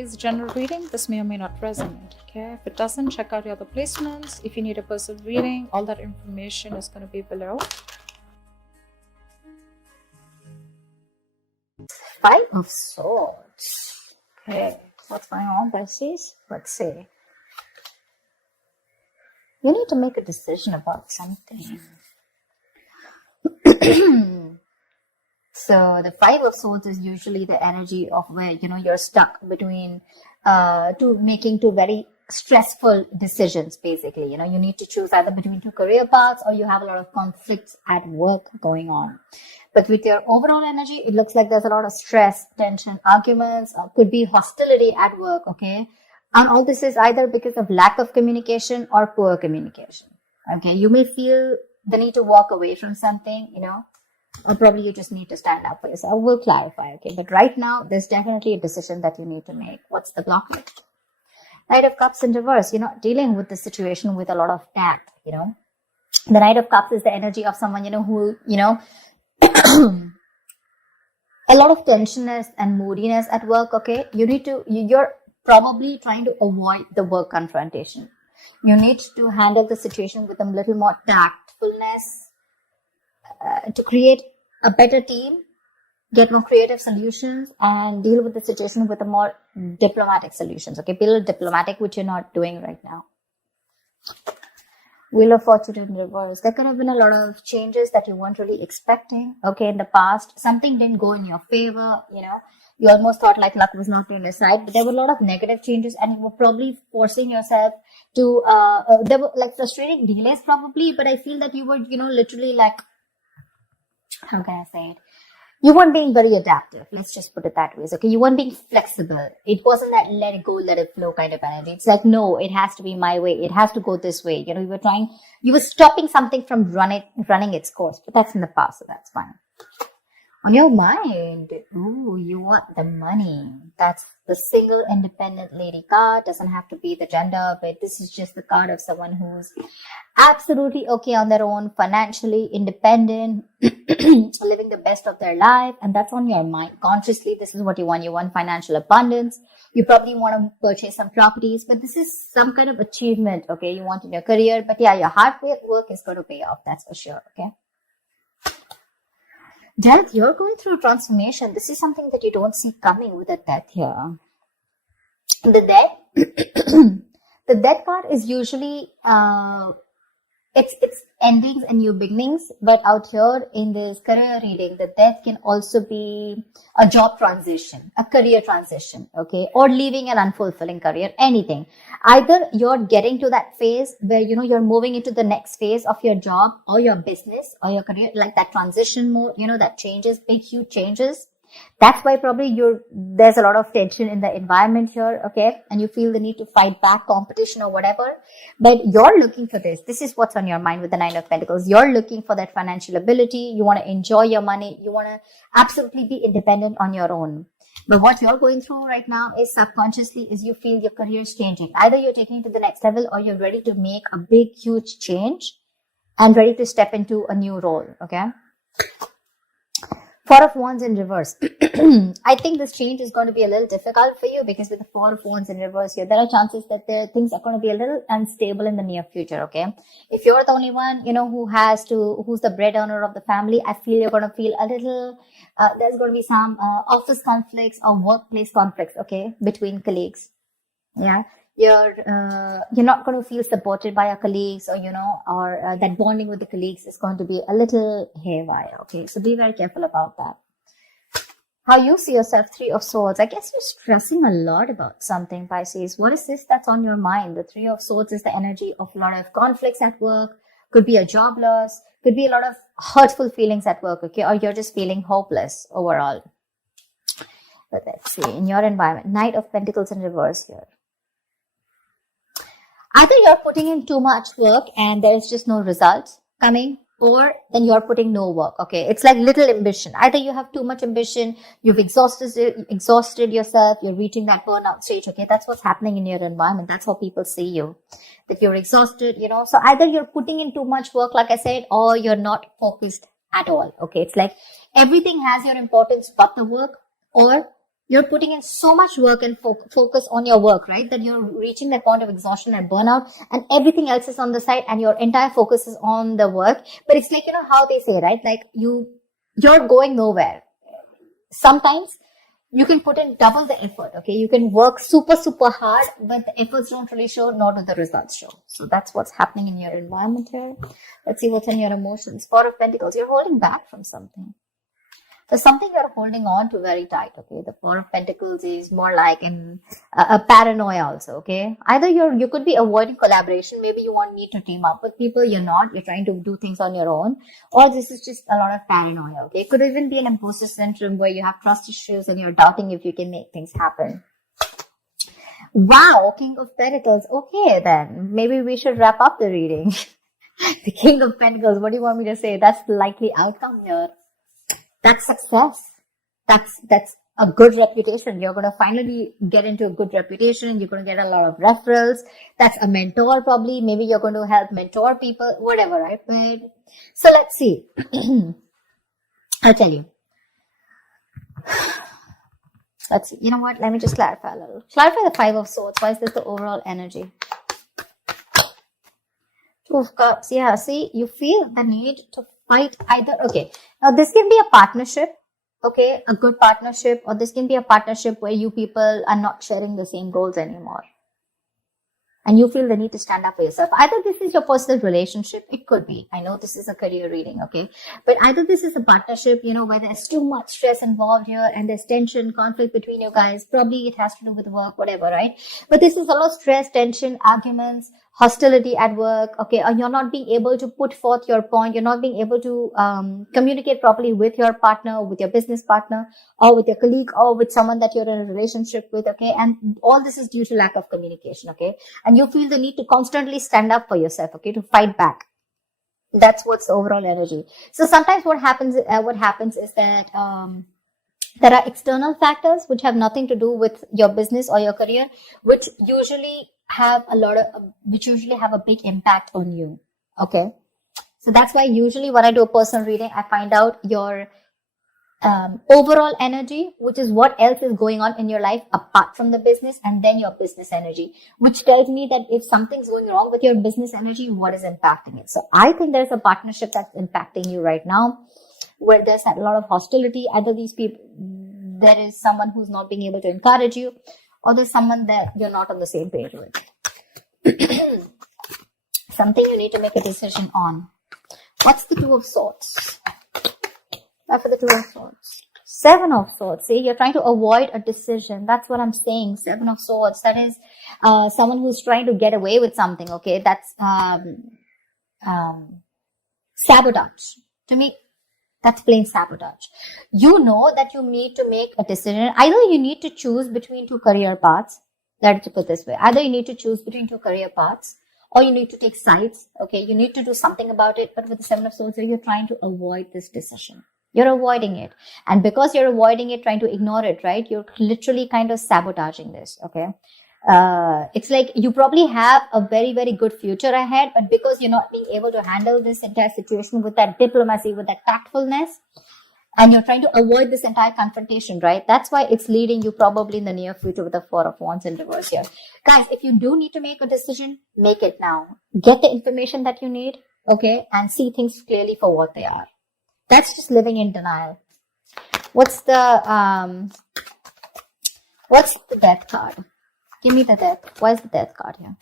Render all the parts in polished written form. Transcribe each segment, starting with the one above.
is general reading. This may or may not resonate. Okay, if it doesn't, check out your other placements. If you need a personal reading, all that information is going to be below. Five of Swords. Okay, what's going on, Pisces? Let's see. You need to make a decision about something. So the Five of Swords is usually the energy of where, you're stuck between making two very stressful decisions, basically. You need to choose either between two career paths, or you have a lot of conflicts at work going on. But with your overall energy, it looks like there's a lot of stress, tension, arguments, or could be hostility at work, okay? And all this is either because of lack of communication or poor communication, okay? You may feel the need to walk away from something, or probably you just need to stand up for yourself. We'll clarify, okay? But right now, there's definitely a decision that you need to make. What's the blockage? Knight of Cups in reverse. You're not dealing with the situation with a lot of tact, The Knight of Cups is the energy of someone, who, a lot of tensionness and moodiness at work, okay? You're probably trying to avoid the work confrontation. You need to handle the situation with a little more tactfulness to create a better team, get more creative solutions, and deal with the situation with a more diplomatic solutions, okay? Be a little diplomatic, which you're not doing right now. Wheel of Fortune in reverse. There could have been a lot of changes that you weren't really expecting, okay, in the past. Something didn't go in your favor, You almost thought like luck was not on your side, but there were a lot of negative changes, and you were probably forcing yourself to, there were like frustrating delays probably, but I feel that you were, literally like, how can I say it? You weren't being very adaptive. Let's just put it that way. Okay, you weren't being flexible. It wasn't that let it go, let it flow kind of energy. It's like, no, it has to be my way. It has to go this way. You were stopping something from running its course, but that's in the past, so that's fine. On your mind, you want the money. That's the single independent lady card. Doesn't have to be the gender, but this is just the card of someone who's absolutely okay on their own, financially independent, living the best of their life, and that's on your mind. Consciously, this is what you want. You want financial abundance. You probably want to purchase some properties, but this is some kind of achievement, okay, you want in your career. But yeah, your hard work is going to pay off, that's for sure, okay? Death, you're going through transformation. This is something that you don't see coming with a death here. The death card is usually, it's endings and new beginnings, but out here in this career reading, the death can also be a job transition, a career transition, okay, or leaving an unfulfilling career, anything. Either you're getting to that phase where, you're moving into the next phase of your job or your business or your career, like that transition mode, that changes, big, huge changes. That's why probably there's a lot of tension in the environment here, okay? And you feel the need to fight back competition or whatever. But you're looking for this. This is what's on your mind with the Nine of Pentacles. You're looking for that financial ability. You want to enjoy your money. You want to absolutely be independent on your own. But what you're going through right now is subconsciously is you feel your career is changing. Either you're taking it to the next level or you're ready to make a big, huge change and ready to step into a new role, okay? Four of Wands in reverse. I think this change is going to be a little difficult for you because with the Four of Wands in reverse here, there are chances that things are going to be a little unstable in the near future, okay? If you're the only one, who's the breadwinner of the family, I feel you're going to feel a little, there's going to be some office conflicts or workplace conflicts, okay, between colleagues. Yeah. You're not going to feel supported by your colleagues or that bonding with the colleagues is going to be a little haywire, okay? So be very careful about that. How you see yourself, Three of Swords. I guess you're stressing a lot about something, Pisces. What is this that's on your mind? The Three of Swords is the energy of a lot of conflicts at work. Could be a job loss. Could be a lot of hurtful feelings at work, okay? Or you're just feeling hopeless overall. But let's see, in your environment, Knight of Pentacles in reverse here. Either you're putting in too much work and there's just no results coming, or then you're putting no work, okay? It's like little ambition. Either you have too much ambition, you've exhausted yourself, you're reaching that burnout stage, okay? That's what's happening in your environment. That's how people see you, that you're exhausted, So either you're putting in too much work, like I said, or you're not focused at all, okay? It's like everything has your importance but the work, or You're putting in so much work and focus on your work, right? That you're reaching that point of exhaustion and burnout, and everything else is on the side, and your entire focus is on the work. But it's like, how they say, right? Like you're going nowhere. Sometimes you can put in double the effort, okay? You can work super, super hard, but the efforts don't really show, nor do the results show. So that's what's happening in your environment here. Let's see what's in your emotions. Four of Pentacles, you're holding back from something. There's something you're holding on to very tight, okay? The Four of Pentacles is more like a paranoia also, okay? Either you could be avoiding collaboration. Maybe you want me to team up with people. You're not. You're trying to do things on your own. Or this is just a lot of paranoia, okay? It could even be an imposter syndrome where you have trust issues and you're doubting if you can make things happen. Wow, King of Pentacles. Okay, then. Maybe we should wrap up the reading. The King of Pentacles, what do you want me to say? That's the likely outcome here. That's success. That's a good reputation. You're going to finally get into a good reputation. You're going to get a lot of referrals. That's a mentor probably. Maybe you're going to help mentor people, whatever, right? But, so let's see. I'll tell you. Let's see. You know what? Let me just clarify a little. Clarify the Five of Swords. Why is this the overall energy? Two of Cups. Yeah, see, you feel the need to fight either. Okay, now this can be a partnership, okay, a good partnership, or this can be a partnership where you people are not sharing the same goals anymore. And you feel the need to stand up for yourself. Either this is your personal relationship, it could be. I know this is a career reading, okay? But either this is a partnership, where there's too much stress involved here and there's tension, conflict between you guys. Probably it has to do with work, whatever, right? But this is a lot of stress, tension, arguments, hostility at work, okay? Or you're not being able to put forth your point. You're not being able to communicate properly with your partner, with your business partner, or with your colleague, or with someone that you're in a relationship with, okay? And all this is due to lack of communication, okay? And you feel the need to constantly stand up for yourself, okay, to fight back. That's what's the overall energy. So sometimes what happens is that there are external factors which have nothing to do with your business or your career, which usually have a big impact on you. Okay, so that's why usually when I do a personal reading, I find out your overall energy, which is what else is going on in your life apart from the business, and then your business energy, which tells me that if something's going wrong with your business energy, what is impacting it. So I think there's a partnership that's impacting you right now, where there's a lot of hostility. Either these people, there is someone who's not being able to encourage you, or there's someone that you're not on the same page with. Something you need to make a decision on. What's the Two of Swords? For the Two of Swords. Seven of Swords. See, you're trying to avoid a decision. That's what I'm saying. Seven of Swords. That is someone who's trying to get away with something. Okay, that's sabotage. To me, that's plain sabotage. You know that you need to make a decision. Either you need to choose between two career paths. Let's put it this way. Either you need to choose between two career paths, or you need to take sides. Okay, you need to do something about it. But with the Seven of Swords, you're trying to avoid this decision. You're avoiding it. And because you're avoiding it, trying to ignore it, right? You're literally kind of sabotaging this, okay? It's like you probably have a very, very good future ahead, but because you're not being able to handle this entire situation with that diplomacy, with that tactfulness, and you're trying to avoid this entire confrontation, right? That's why it's leading you probably in the near future with the Four of Wands in reverse here. Guys, if you do need to make a decision, make it now. Get the information that you need, okay? And see things clearly for what they are. That's just living in denial. What's the Death card? Give me the Death. Why is the Death card here?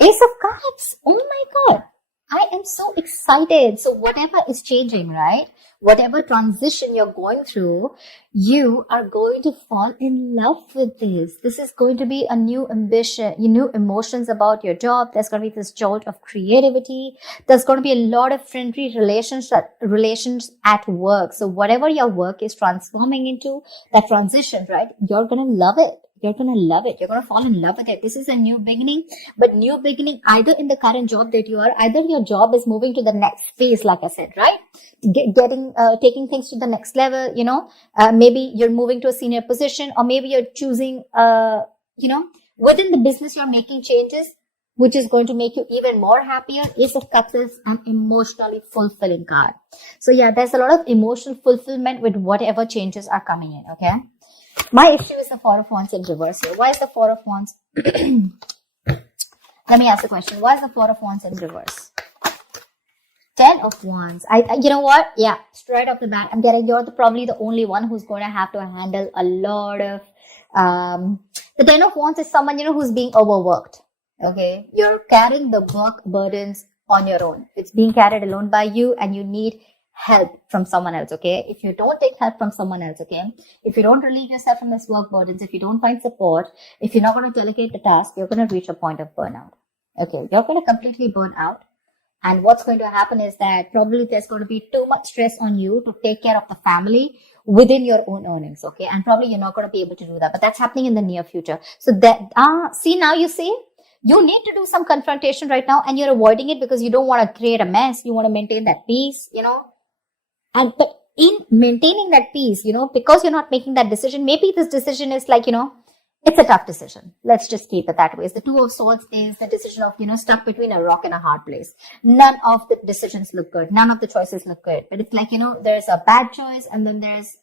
Ace of Cups. Oh my God. I am so excited. So whatever is changing, right? Whatever transition you're going through, you are going to fall in love with this. This is going to be a new ambition, new emotions about your job. There's going to be this jolt of creativity. There's going to be a lot of friendly relations at work. So whatever your work is transforming into, that transition, right? You're going to love it. You're going to love it. You're going to fall in love with it. This is a new beginning, but new beginning either in the current job that you are, either your job is moving to the next phase, like I said, right? Taking things to the next level, maybe you're moving to a senior position, or maybe you're choosing, within the business, you're making changes. which is going to make you even more happier. Ace of Cups is an emotionally fulfilling card. So yeah, there's a lot of emotional fulfillment with whatever changes are coming in, okay? My issue is the Four of Wands in reverse here. Why is the Four of Wands? Let me ask the question. Why is the Four of Wands in reverse? Ten of Wands. You know what? Yeah, straight off the bat, I'm getting you're probably the only one who's going to have to handle a lot of, the Ten of Wands is someone, who's being overworked. Okay. You're carrying the work burdens on your own. It's being carried alone by you and you need help from someone else. Okay. If you don't take help from someone else, okay. If you don't relieve yourself from this work burdens, if you don't find support, if you're not going to delegate the task, you're going to reach a point of burnout. Okay. You're going to completely burn out. And what's going to happen is that probably there's going to be too much stress on you to take care of the family within your own earnings, okay? And probably you're not going to be able to do that, but that's happening in the near future. So that, see, now you see, you need to do some confrontation right now and you're avoiding it because you don't want to create a mess. You want to maintain that peace, but in maintaining that peace, because you're not making that decision, maybe this decision is like, it's a tough decision. Let's just keep it that way. The Two of Swords is the decision of, stuck between a rock and a hard place. None of the decisions look good. None of the choices look good. But it's like, there's a bad choice and then there's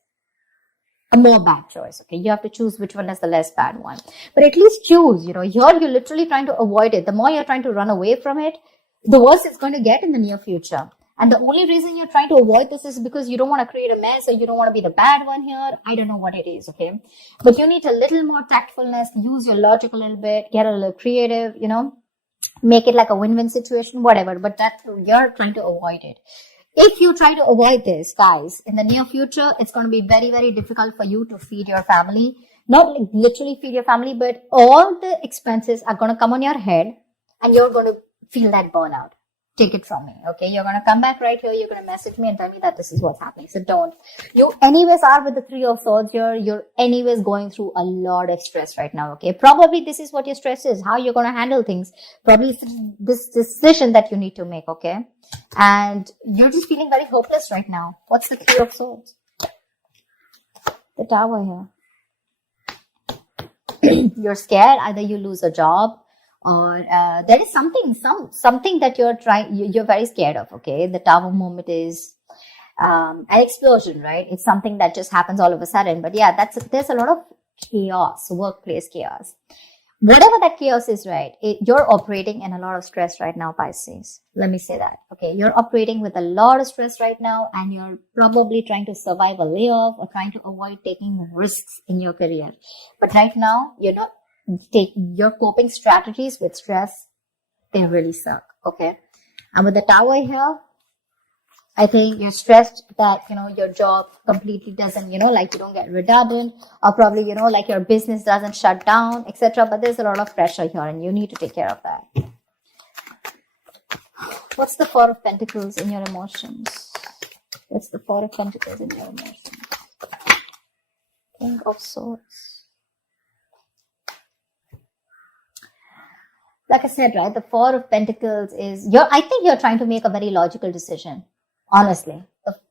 a more bad choice. Okay. You have to choose which one is the less bad one. But at least choose, here you're literally trying to avoid it. The more you're trying to run away from it, the worse it's going to get in the near future. And the only reason you're trying to avoid this is because you don't want to create a mess or you don't want to be the bad one here. I don't know what it is, okay? But you need a little more tactfulness, use your logic a little bit, get a little creative, make it like a win-win situation, whatever. But you're trying to avoid it. If you try to avoid this, guys, in the near future, it's going to be very, very difficult for you to feed your family. Not like literally feed your family, but all the expenses are going to come on your head and you're going to feel that burnout. Take it from me, okay? You're going to come back right here. You're going to message me and tell me that this is what's happening. So don't. You anyways are with the Three of Swords here. You're anyways going through a lot of stress right now, okay? Probably this is what your stress is, how you're going to handle things. Probably this decision that you need to make, okay? And you're just feeling very hopeless right now. What's the Three of Swords? The Tower here. You're scared. Either you lose a job, or there is something that you're very scared of, okay? The Tower moment is an explosion, right? It's something that just happens all of a sudden. But yeah, there's a lot of chaos, workplace chaos. Whatever that chaos is, right? You're operating in a lot of stress right now, Pisces. Let me say that, okay? You're operating with a lot of stress right now and you're probably trying to survive a layoff or trying to avoid taking risks in your career. But right now, you're not your coping strategies with stress, they really suck, okay? And with the Tower here, I think you're stressed that, your job completely doesn't, like you don't get redundant or probably, like your business doesn't shut down, etc. But there's a lot of pressure here and you need to take care of that. What's the Four of Pentacles in your emotions? What's the Four of Pentacles in your emotions? King of Swords. Like I said, right, the Four of Pentacles is, I think you're trying to make a very logical decision. Honestly,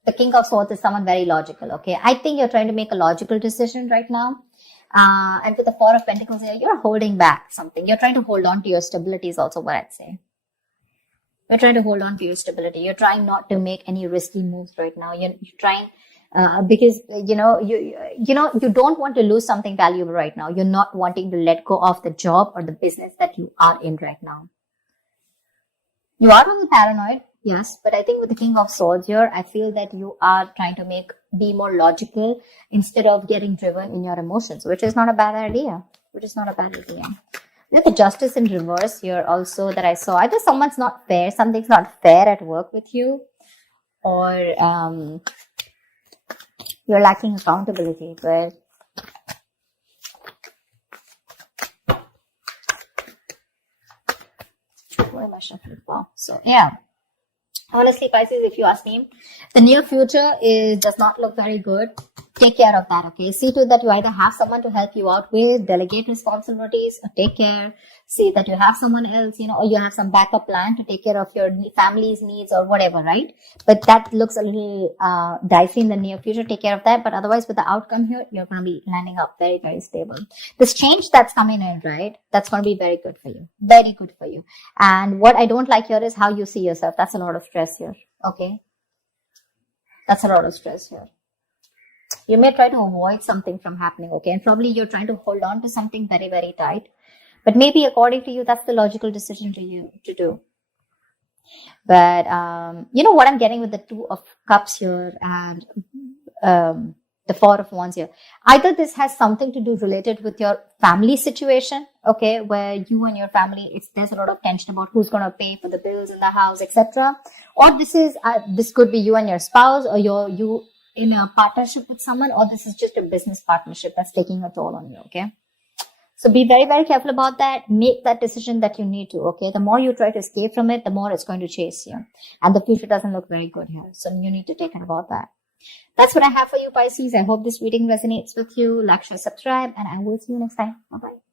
the King of Swords is someone very logical, okay? I think you're trying to make a logical decision right now. And with the Four of Pentacles here, you're holding back something. You're trying to hold on to your stability is also what I'd say. You're trying to hold on to your stability. You're trying not to make any risky moves right now. You're trying, because, you don't want to lose something valuable right now. You're not wanting to let go of the job or the business that you are in right now. You are really paranoid. Yes, but I think with the King of Swords here, I feel that you are trying to be more logical instead of getting driven in your emotions, which is not a bad idea. We have the Justice in reverse here also that I saw. Either something's not fair at work with you, or you're lacking accountability, but what am I shuffling for? So yeah. Honestly, Pisces, if you ask me, the near future does not look very good. take care of that, okay? See to that you either have someone to help you out with, delegate responsibilities, or take care. See that you have someone else, or you have some backup plan to take care of your family's needs or whatever, right? But that looks a little dicey in the near future. Take care of that. But otherwise, with the outcome here, you're going to be landing up very, very stable. This change that's coming in, right? That's going to be very good for you. Very good for you. And what I don't like here is how you see yourself. That's a lot of stress here, okay? That's a lot of stress here. You may try to avoid something from happening, okay? And probably you're trying to hold on to something very, very tight. But maybe according to you, that's the logical decision to do. But, what I'm getting with the 2 of Cups here and the 4 of Wands here. Either this has something to do related with your family situation, okay, where you and your family, there's a lot of tension about who's going to pay for the bills in the house, etc. Or this could be you and your spouse, or you in a partnership with someone, or this is just a business partnership that's taking a toll on you, okay? So be very, very careful about that. Make that decision that you need to, okay? The more you try to escape from it, the more it's going to chase you. And the future doesn't look very good here. So you need to take care about that. That's what I have for you, Pisces. I hope this reading resonates with you. Like, share, subscribe, and I will see you next time. Bye-bye.